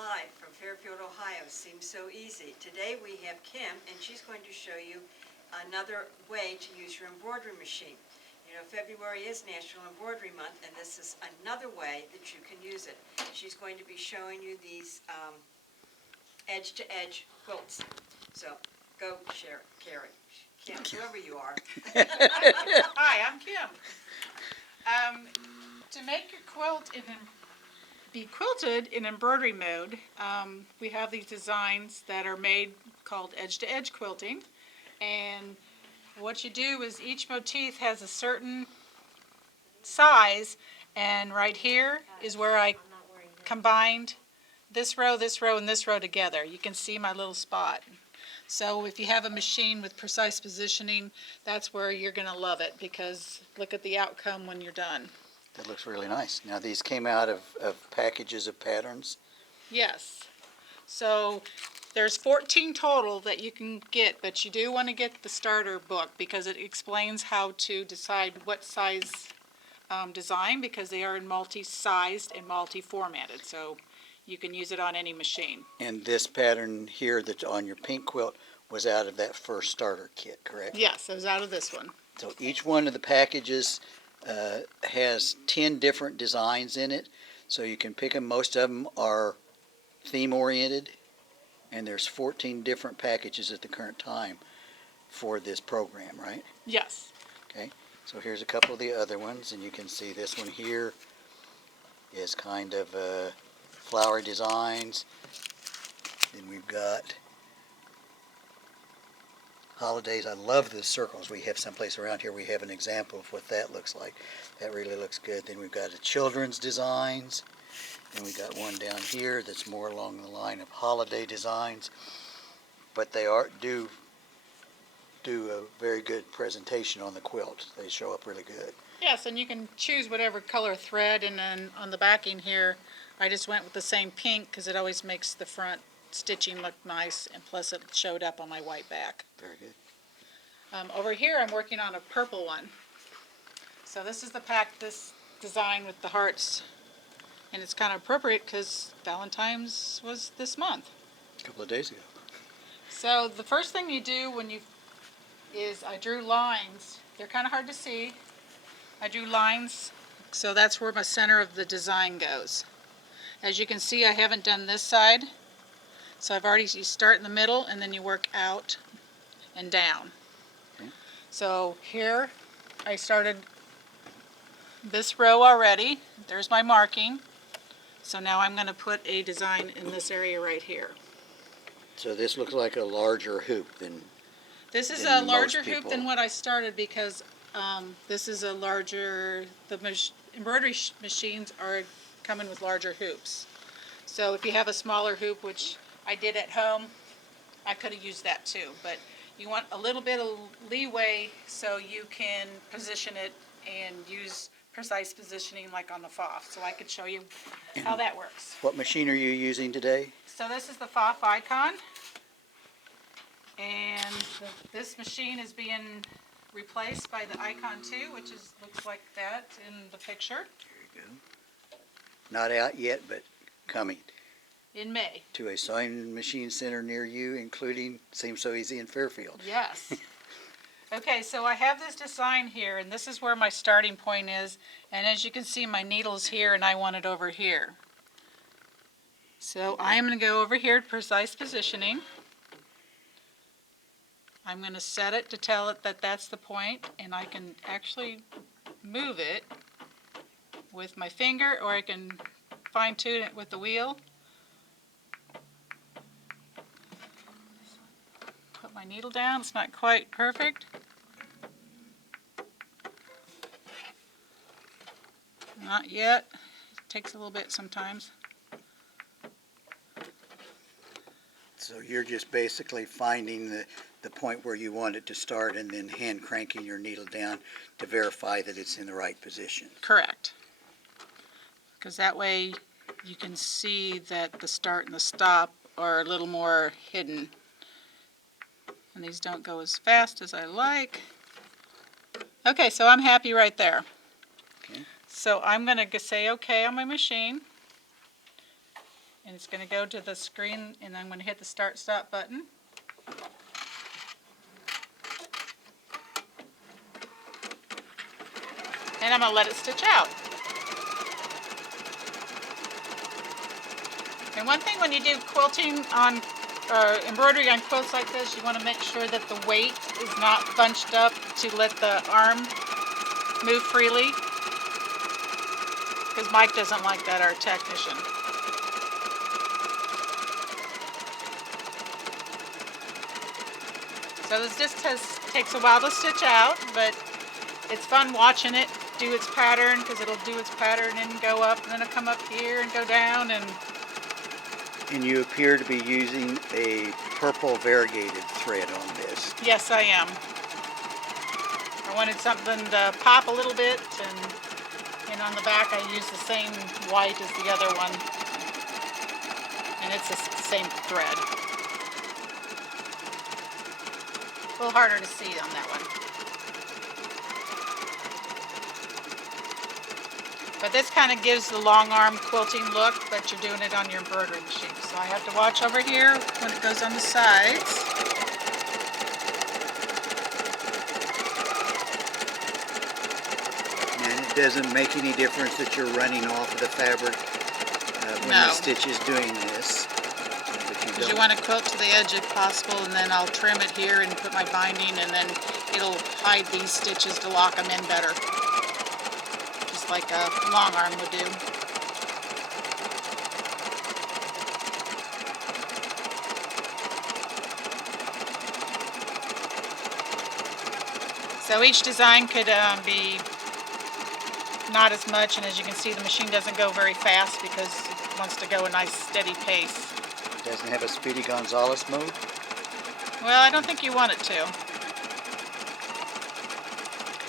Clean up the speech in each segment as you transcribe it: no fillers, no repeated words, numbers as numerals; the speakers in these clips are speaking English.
live from Fairfield, Ohio. Seems so easy. Today we have Kim, and she's going to show you another way to use your embroidery machine. You know, February is National Embroidery Month, and this is another way that you can use it. She's going to be showing you these edge-to-edge quilts. So, go, Carrie. Kim, whoever you are. Hi, I'm Kim. To make your quilt be quilted in embroidery mode, we have these designs that are made called edge-to-edge quilting. And what you do is each motif has a certain size, and right here is where I combined this row, and this row together. You can see my little spot. So if you have a machine with precise positioning, that's where you're going to love it, because look at the outcome when you're done. That looks really nice. Now these came out of packages of patterns? Yes. So there's 14 total that you can get, but you do want to get the starter book because it explains how to decide what size design, because they are multi-sized and multi-formatted. So you can use it on any machine. And this pattern here that's on your pink quilt was out of that first starter kit, correct? Yes, it was out of this one. So each one of the packages has 10 different designs in it, so you can pick them. Most of them are theme oriented, and there's 14 different packages at the current time for this program, right? Yes. Okay, so here's a couple of the other ones, and you can see this one here is kind of flower designs. Then we've got holidays. I love the circles. We have someplace around here we have an example of what that looks like. That really looks good. Then we've got the children's designs. Then we've got one down here that's more along the line of holiday designs. But they do a very good presentation on the quilt. They show up really good. Yes, and you can choose whatever color thread, and then on the backing here, I just went with the same pink because it always makes the front stitching look nice, and plus it showed up on my white back. Very good. Over here I'm working on a purple one. So this is this design with the hearts, and it's kind of appropriate because Valentine's was this month. A couple of days ago. So the first thing you do is I drew lines. They're kind of hard to see. I drew lines, so that's where my center of the design goes. As you can see, I haven't done this side. So you start in the middle and then you work out and down. Okay. So here I started this row already. There's my marking. So now I'm going to put a design in this area right here. So this looks like a larger hoop than This is than a larger most hoop people. than what I started because this is a larger, embroidery machines are coming with larger hoops. So if you have a smaller hoop, which I did at home, I could have used that too. But you want a little bit of leeway so you can position it and use precise positioning like on the FOF. So I could show you how that works. What machine are you using today? So this is the FOF Icon. And this machine is being replaced by the Icon 2, which looks like that in the picture. There you go. Not out yet, but coming In May. to a sewing machine center near you, including Seems So Easy in Fairfield. Yes. Okay, so I have this design here, and this is where my starting point is. And as you can see, my needle's here, and I want it over here. So I'm going to go over here to precise positioning. I'm going to set it to tell it that that's the point, and I can actually move it with my finger, or I can fine-tune it with the wheel. Put my needle down. It's not quite perfect. Not yet. It takes a little bit sometimes. So you're just basically finding the point where you want it to start and then hand cranking your needle down to verify that it's in the right position. Correct. Because that way you can see that the start and the stop are a little more hidden. And these don't go as fast as I like. Okay, so I'm happy right there. Okay. So I'm going to say OK on my machine. And it's going to go to the screen, and I'm going to hit the start stop button. And I'm going to let it stitch out. And one thing when you do quilting on embroidery on quilts like this, you want to make sure that the weight is not bunched up to let the arm move freely. Because Mike doesn't like that, our technician. So this just takes a while to stitch out, but it's fun watching it do its pattern, because it'll do its pattern and go up, and then it'll come up here and go down. And you appear to be using a purple variegated thread on this. Yes, I am. I wanted something to pop a little bit, and on the back I use the same white as the other one. And it's the same thread. A little harder to see on that one. But this kind of gives the long arm quilting look, but you're doing it on your embroidery machine. So I have to watch over here when it goes on the sides. And it doesn't make any difference that you're running off of the fabric when the stitch is doing this. Because you want to quilt to the edge if possible, and then I'll trim it here and put my binding, and then it'll hide these stitches to lock them in better. Just like a long arm would do. So each design could be not as much, and as you can see, the machine doesn't go very fast because it wants to go a nice steady pace. It doesn't have a Speedy Gonzales mode? Well, I don't think you want it to.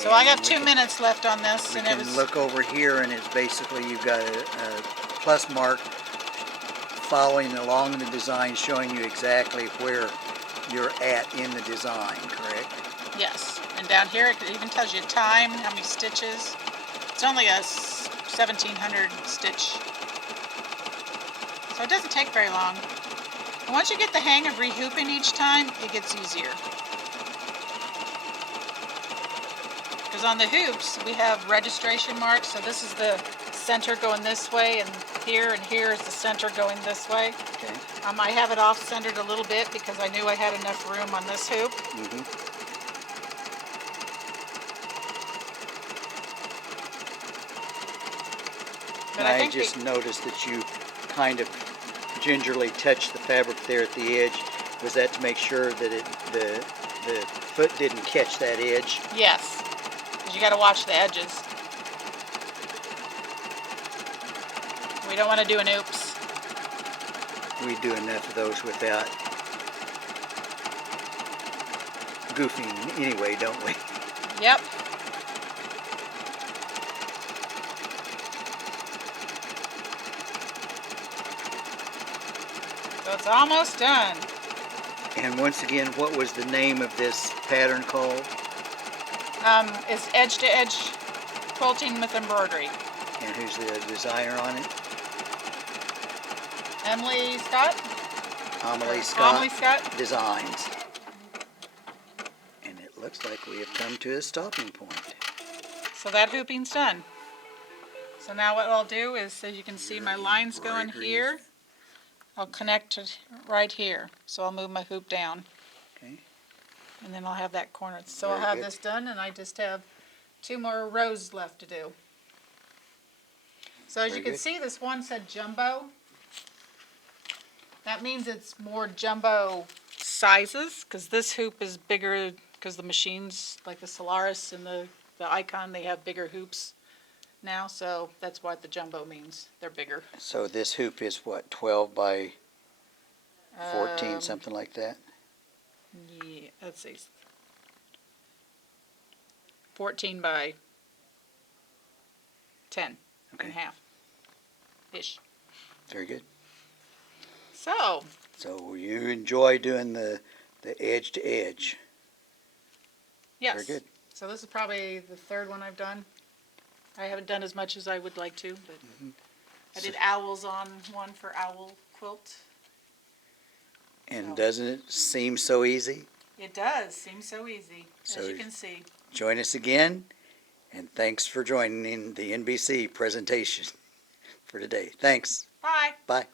So I got 2 minutes left on this, and it you was. can look over here, and it's basically you've got a plus mark following along the design, showing you exactly where you're at in the design, correct? Yes, and down here it even tells you time, how many stitches. It's only a 1700 stitch, so it doesn't take very long. And once you get the hang of rehooping each time, it gets easier. Because on the hoops, we have registration marks, so this is the center going this way, and here is the center going this way. Okay. I have it off-centered a little bit because I knew I had enough room on this hoop. Mm-hmm. But I just noticed that you kind of gingerly touched the fabric there at the edge. Was that to make sure that the foot didn't catch that edge? Yes, because you got to watch the edges. We don't want to do an oops. We do enough of those without goofing anyway, don't we? Yep. So it's almost done. And once again, what was the name of this pattern called? It's edge-to-edge quilting with embroidery. And who's the designer on it? Emily Scott? Amelie Scott. Amelie Scott. Designs. And it looks like we have come to a stopping point. So that hooping's done. So now what I'll do is, as you can see, my lines going here. I'll connect it right here. So I'll move my hoop down. Okay. And then I'll have that corner. So Very I'll have good. this done, and I just have 2 more rows left to do. So as Very you can good. see, this one said jumbo. That means it's more jumbo sizes, because this hoop is bigger, because the machines, like the Solaris and the Icon, they have bigger hoops now, so that's what the jumbo means. They're bigger. So this hoop is what, 12 by 14, Um, something like that? Yeah, let's see. 14 by 10 Okay. and a half ish. Very good. So, So you enjoy doing the edge to edge. yes. Very good. So this is probably the 3rd one I've done. I haven't done as much as I would like to, but I did owls on one for owl quilt. And So. doesn't it seem so easy? It does, seems so easy, So as you can see. join us again, and thanks for joining the NBC presentation for today. Thanks. Bye. Bye.